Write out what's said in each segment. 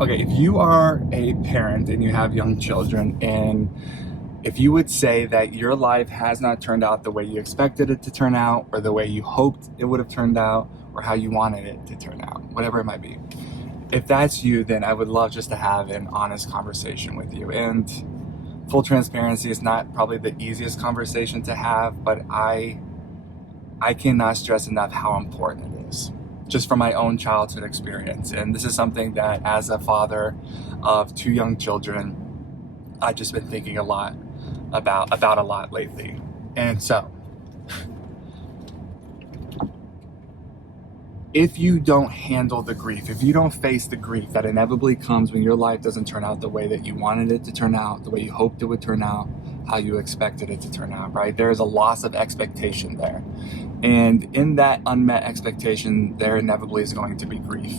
Okay, if you are a parent and you have young children, and if you would say that your life has not turned out the way you expected it to turn out, or the way you hoped it would have turned out, or how you wanted it to turn out, whatever it might be. If that's you, then I would love just to have an honest conversation with you. And full transparency is not probably the easiest conversation to have, but I cannot stress enough how important it is, just from my own childhood experience. And this is something that, as a father of two young children, I've just been thinking a lot about a lot lately. And so, if you don't handle the grief, if you don't face the grief that inevitably comes when your life doesn't turn out the way that you wanted it to turn out, the way you hoped it would turn out, how you expected it to turn out, right? There is a loss of expectation there. And in that unmet expectation, there inevitably is going to be grief.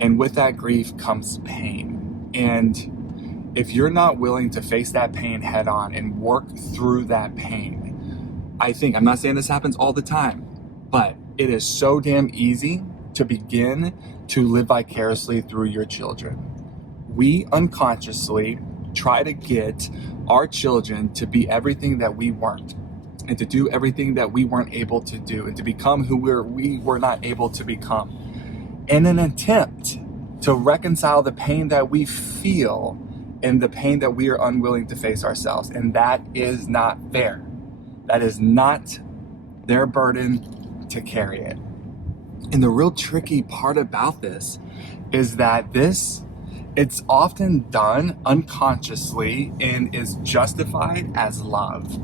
And with that grief comes pain. And if you're not willing to face that pain head on and work through that pain, I'm not saying this happens all the time, but it is so damn easy to begin to live vicariously through your children. We unconsciously try to get our children to be everything that we weren't, and to do everything that we weren't able to do, and to become who we were not able to become, in an attempt to reconcile the pain that we feel and the pain that we are unwilling to face ourselves. And that is not fair. That is not their burden to carry it. And the real tricky part about this is that it's often done unconsciously and is justified as love.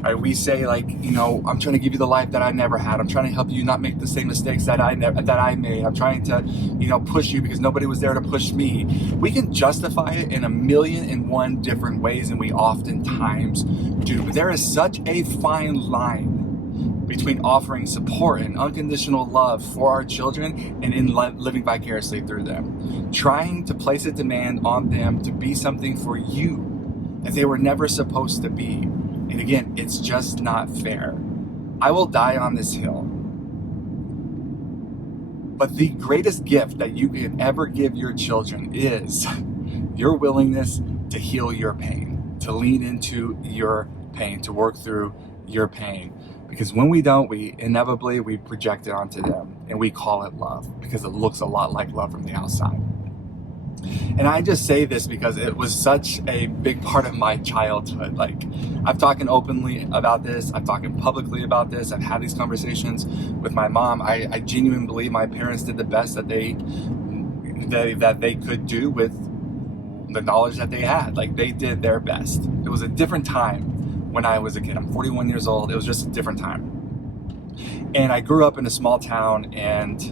Right? We say, like, I'm trying to give you the life that I never had. I'm trying to help you not make the same mistakes that I made. I'm trying to, push you because nobody was there to push me. We can justify it in 1,000,001 different ways, and we oftentimes do. But there is such a fine line between offering support and unconditional love for our children and in living vicariously through them. Trying to place a demand on them to be something for you that they were never supposed to be. And again, it's just not fair. I will die on this hill. But the greatest gift that you can ever give your children is your willingness to heal your pain, to lean into your pain, to work through your pain. Because when we don't, we project it onto them, and we call it love because it looks a lot like love from the outside. And I just say this because it was such a big part of my childhood. Like, I've talked openly about this. I've talked publicly about this. I've had these conversations with my mom. I genuinely believe my parents did the best that they could do with the knowledge that they had. Like, they did their best. It was a different time when I was a kid. I'm 41 years old. It was just a different time. And I grew up in a small town, and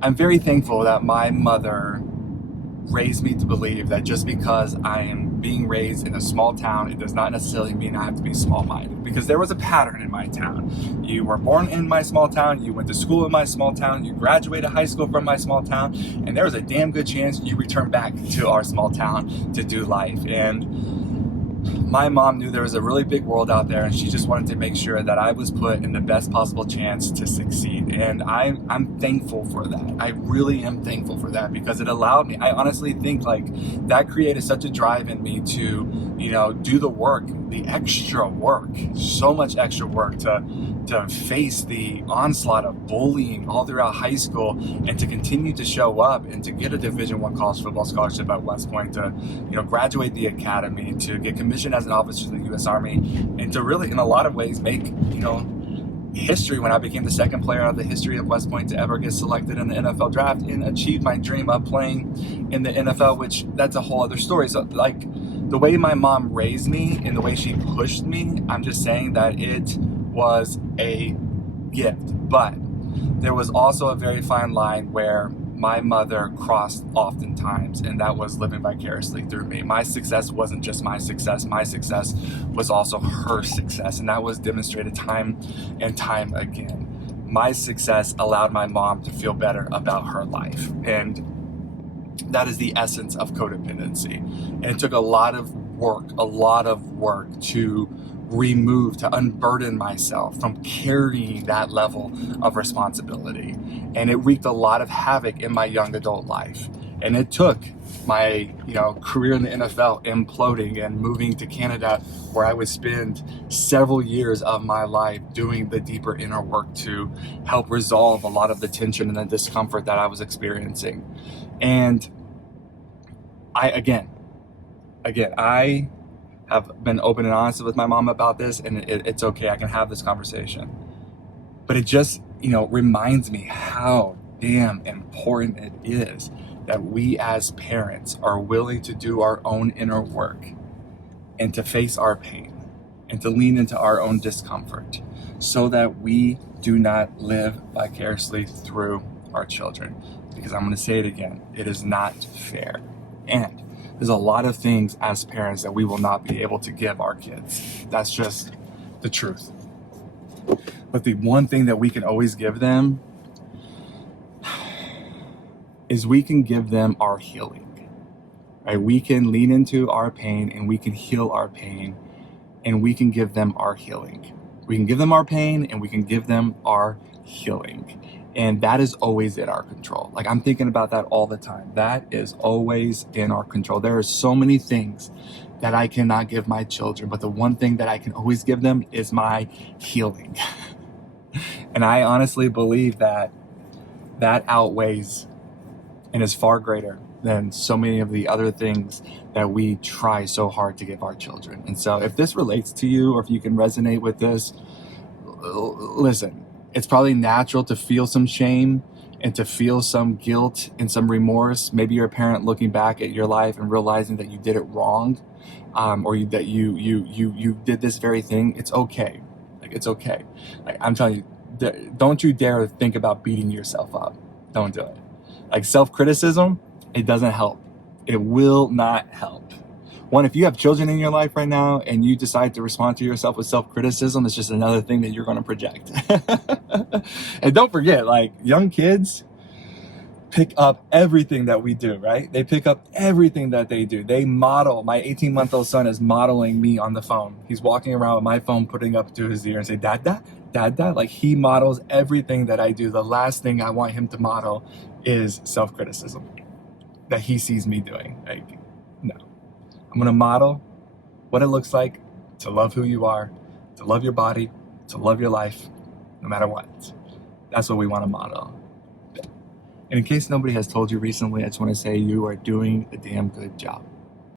I'm very thankful that my mother raised me to believe that just because I am being raised in a small town, it does not necessarily mean I have to be small-minded, because there was a pattern in my town. You were born in my small town, you went to school in my small town, you graduated high school from my small town, and there was a damn good chance you return back to our small town to do life. And my mom knew there was a really big world out there, and she just wanted to make sure that I was put in the best possible chance to succeed. And I'm thankful for that. I really am thankful for that, because it allowed me, I honestly think, like, that created such a drive in me to, do the work, the extra work, so much extra work to face the onslaught of bullying all throughout high school, and to continue to show up and to get a Division I college football scholarship at West Point, to graduate the academy, to get commissioned as an officer in the U.S. Army, and to really, in a lot of ways, make history when I became the second player of the history of West Point to ever get selected in the NFL draft and achieve my dream of playing in the NFL, which that's a whole other story. So, like, the way my mom raised me and the way she pushed me, I'm just saying that it was a gift. But there was also a very fine line where my mother crossed oftentimes, and that was living vicariously through me. My success wasn't just my success was also her success, and that was demonstrated time and time again. My success allowed my mom to feel better about her life, and that is the essence of codependency. And it took a lot of work to unburden myself from carrying that level of responsibility. And it wreaked a lot of havoc in my young adult life. And it took my, career in the NFL imploding and moving to Canada, where I would spend several years of my life doing the deeper inner work to help resolve a lot of the tension and the discomfort that I was experiencing. And I have been open and honest with my mom about this, and it's okay. I can have this conversation. But it just, reminds me how damn important it is that we as parents are willing to do our own inner work and to face our pain and to lean into our own discomfort so that we do not live vicariously through our children. Because I'm going to say it again, it is not fair. And there's a lot of things as parents that we will not be able to give our kids. That's just the truth. But the one thing that we can always give them is we can give them our healing, right? We can lean into our pain and we can heal our pain, and we can give them our healing. We can give them our pain and we can give them our healing. And that is always in our control. Like, I'm thinking about that all the time. That is always in our control. There are so many things that I cannot give my children, but the one thing that I can always give them is my healing. And I honestly believe that that outweighs and is far greater than so many of the other things that we try so hard to give our children. And so if this relates to you, or if you can resonate with this, listen, it's probably natural to feel some shame and to feel some guilt and some remorse. Maybe you're a parent looking back at your life and realizing that you did it wrong, or that you did this very thing. It's okay. Like, it's okay. Like, I'm telling you, don't you dare think about beating yourself up. Don't do it. Like, self-criticism, it doesn't help. It will not help. One, if you have children in your life right now and you decide to respond to yourself with self-criticism, it's just another thing that you're going to project. And don't forget, like, young kids pick up everything that we do, right? They pick up everything that they do. They model. My 18-month-old son is modeling me on the phone. He's walking around with my phone, putting up to his ear and say, Dada, Dada. Like, he models everything that I do. The last thing I want him to model is self-criticism that he sees me doing. Like, no. I'm going to model what it looks like to love who you are, to love your body, to love your life, no matter what. That's what we want to model. And in case nobody has told you recently, I just want to say you are doing a damn good job.